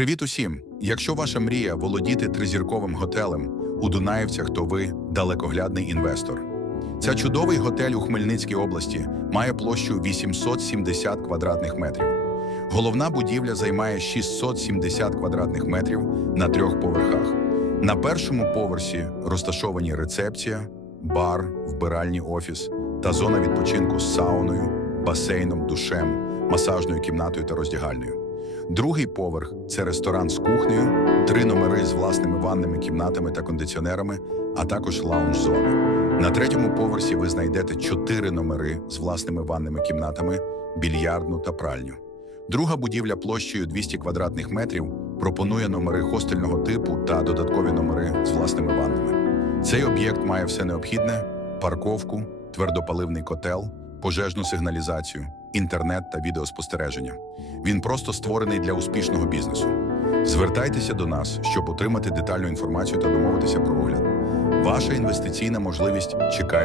Привіт усім! Якщо ваша мрія володіти тризірковим готелем у Дунаївцях, то ви далекоглядний інвестор. Ця чудовий готель у Хмельницькій області має площу 870 квадратних метрів. Головна будівля займає 670 квадратних метрів на трьох поверхах. На першому поверсі розташовані рецепція, бар, вбиральний офіс та зона відпочинку з сауною, басейном, душем, масажною кімнатою та роздягальною. Другий поверх це ресторан з кухнею, три номери з власними ванними кімнатами та кондиціонерами, а також лаунж-зона. На третьому поверсі ви знайдете чотири номери з власними ванними кімнатами, більярдну та пральню. Друга будівля площею 200 квадратних метрів пропонує номери хостельного типу та додаткові номери з власними ваннами. Цей об'єкт має все необхідне: парковку, твердопаливний котел, пожежну сигналізацію, інтернет та відеоспостереження. Він просто створений для успішного бізнесу. Звертайтеся до нас, щоб отримати детальну інформацію та домовитися про огляд. Ваша інвестиційна можливість чекає